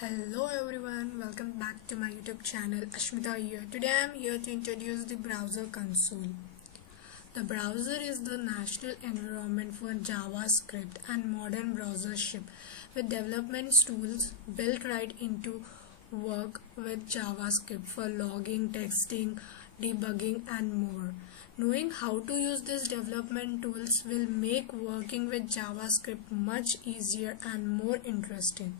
Hello everyone, welcome back to my YouTube channel. Ashmita here. Today I am here to introduce the browser console. The browser is the national environment for JavaScript and modern browsership with development tools built right into work with JavaScript for logging, texting, debugging and more. Knowing how to use these development tools will make working with JavaScript much easier and more interesting.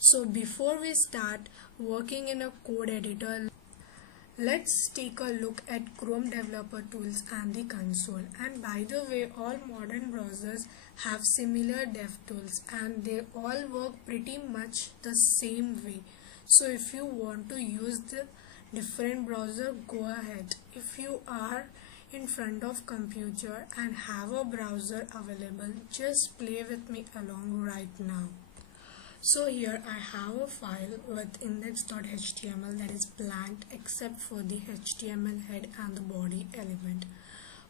So before we start working in a code editor, let's take a look at Chrome Developer Tools and the console. And by the way, all modern browsers have similar dev tools and they all work pretty much the same way. So if you want to use the different browser, go ahead. If you are in front of computer and have a browser available, just play with me along right now. So here I have a file with index.html that is blank except for the HTML head and the body element.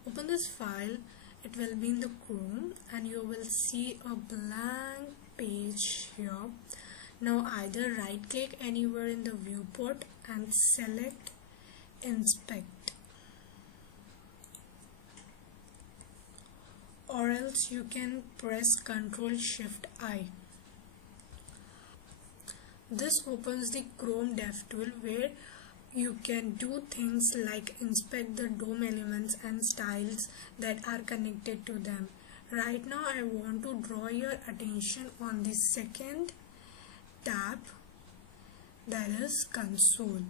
Open this file, it will be in the Chrome and you will see a blank page here. Now either right click anywhere in the viewport and select inspect, or else you can press Ctrl Shift I. This opens the Chrome Dev Tool where you can do things like inspect the DOM elements and styles that are connected to them. Right now I want to draw your attention on the second tab, that is console.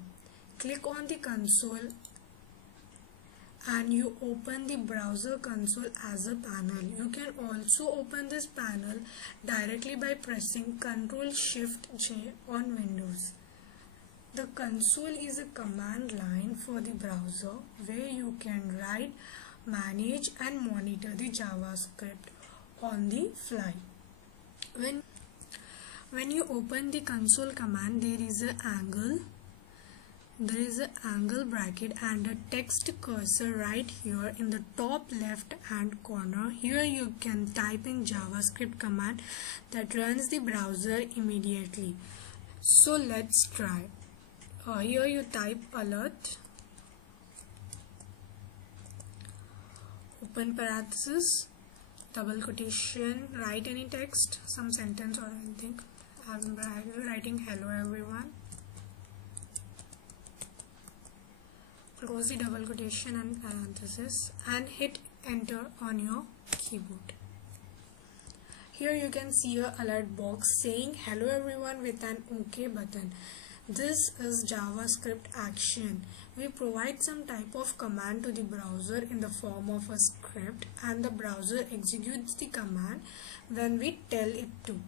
Click on the console and you open the browser console as a panel. You can also open this panel directly by pressing Ctrl Shift J on Windows. The console is a command line for the browser where you can write, manage and monitor the JavaScript on the fly. When you open the console command, there is an angle bracket and a text cursor right here in the top left hand corner. Here you can type in JavaScript command that runs the browser immediately. So let's try. Here you type alert, open parenthesis, double quotation, write any text, some sentence or anything. I'm writing hello everyone. Close the double quotation and parenthesis and hit enter on your keyboard. Here you can see a alert box saying hello everyone with an OK button. This is JavaScript action. We provide some type of command to the browser in the form of a script and the browser executes the command when we tell it to.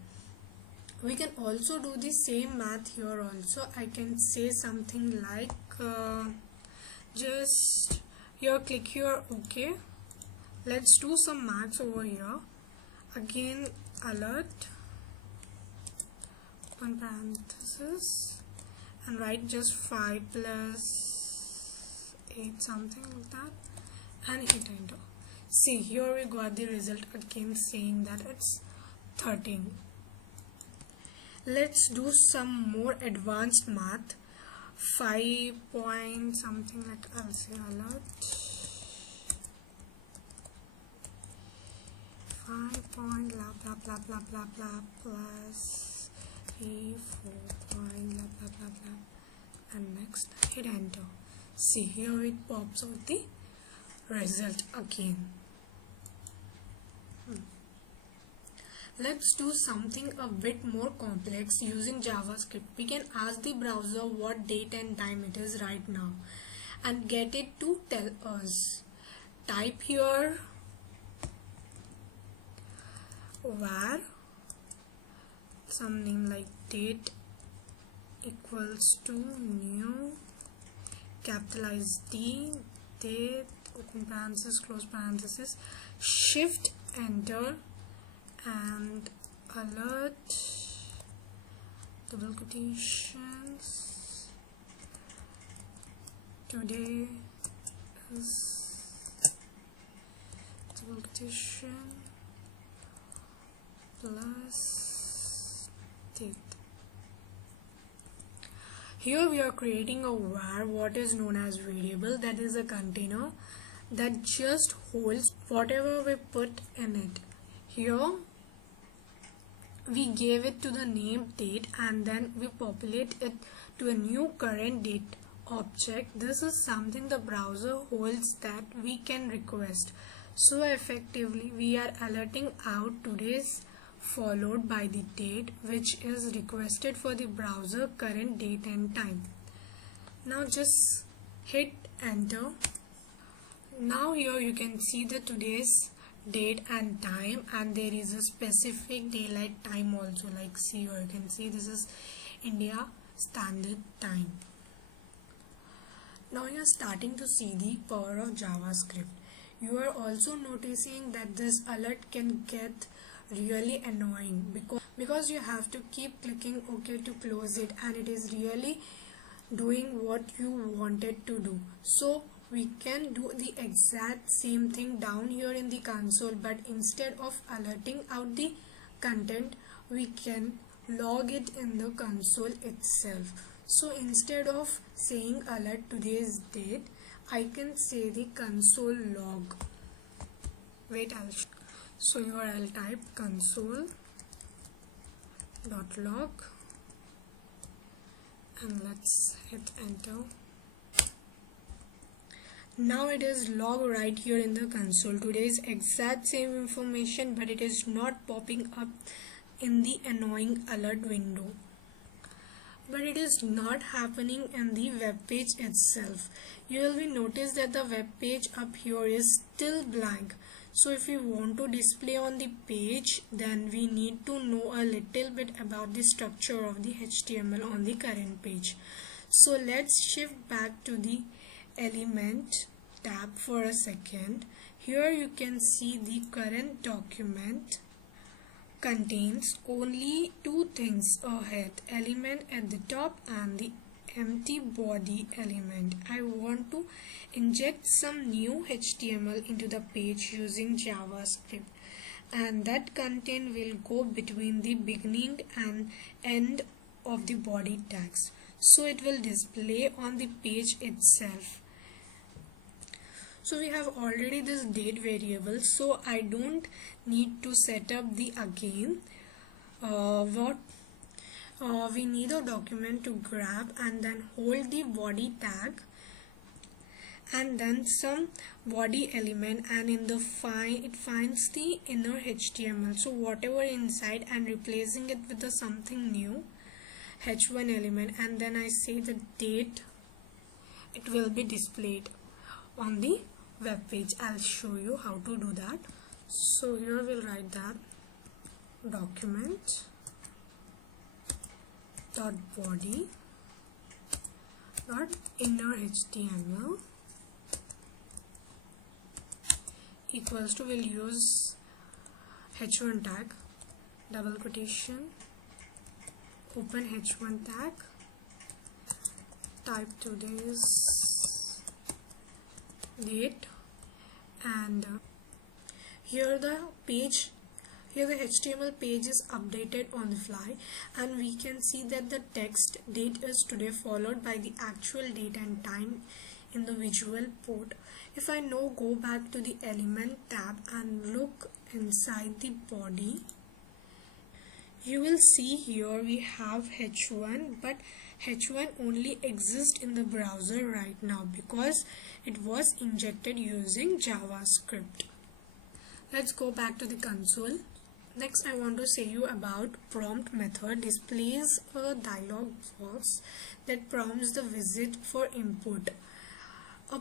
We can also do the same math here also. I can say something like just here click here OK. Let's do some maths over here. Again alert, open parenthesis and write just 5 plus 8 something like that and hit enter. See, here we got the result again saying that it's 13. Let's do some more advanced math. 5 point something, like I'll say alert 5 point blah blah blah blah blah blah plus 3 4 point blah blah blah blah and next hit enter. See, here it pops out the result again. Let's do something a bit more complex using JavaScript. We can ask the browser what date and time it is right now and get it to tell us. Type here var some name like date equals to new capitalize D, date, open parenthesis, close parenthesis, shift enter and alert, double quotations, today is double quotation plus date. Here we are creating a var, what is known as variable, that is a container that just holds whatever we put in it. Here we gave it to the name date and then we populate it to a new current date object. This is something the browser holds that we can request. So effectively we are alerting out today's followed by the date which is requested for the browser current date and time. Now just hit enter. Now here you can see the today's date and time, and there is a specific daylight time also, like see here you can see this is India Standard Time. Now you are starting to see the power of JavaScript. You are also noticing that this alert can get really annoying because you have to keep clicking OK to close it, and it is really doing what you wanted to do. So we can do the exact same thing down here in the console, but instead of alerting out the content, we can log it in the console itself. So instead of saying alert today's date, I can say the console log. Wait, so here I'll type console.log and let's hit enter. Now it is log right here in the console. Today's exact same information, but it is not popping up in the annoying alert window. But it is not happening in the web page itself. You will be notice that the web page up here is still blank. So if we want to display on the page, then we need to know a little bit about the structure of the HTML on the current page. So let's shift back to the element tab for a second. Here you can see the current document contains only two things, a head element at the top and the empty body element. I want to inject some new HTML into the page using JavaScript, and that content will go between the beginning and end of the body tags, so it will display on the page itself. So we have already this date variable, so I don't need to set up the again. We need a document to grab and then hold the body tag and then some body element, and in the it finds the inner HTML, so whatever inside, and replacing it with the something new h1 element, and then I say the date. It will be displayed on the web page. I'll show you how to do that. So here we'll write that document dot body dot inner HTML equals to, we'll use h1 tag, double quotation, open h1 tag, type today's date, and here the HTML page is updated on the fly, and we can see that the text date is today followed by the actual date and time in the visual port. If I now go back to the element tab and look inside the body, you will see here we have h1, but h1 only exists in the browser right now because it was injected using JavaScript. Let's go back to the console. Next, I want to say you about prompt method. Displays a dialog box that prompts the visit for input. A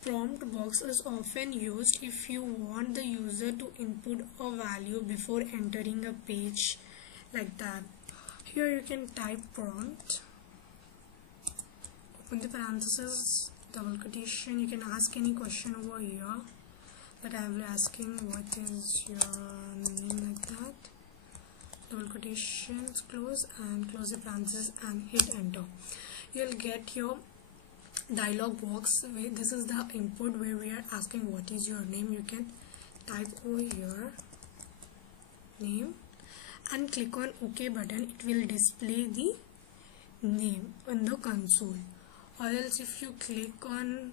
prompt box is often used if you want the user to input a value before entering a page, like that. Here you can type prompt, open the parenthesis, double quotation. You can ask any question over here that I will be asking, what is your name, like that, double quotations, close, and close the parenthesis and hit enter. You'll get your dialog box. This is the input where we are asking what is your name. You can type over here name and click on OK button. It will display the name in the console, or else if you click on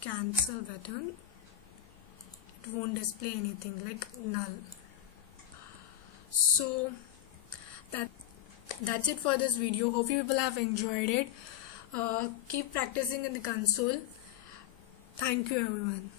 cancel button, it won't display anything, like null. So that's it for this video. Hope you people have enjoyed it. Keep practicing in the console. Thank you everyone.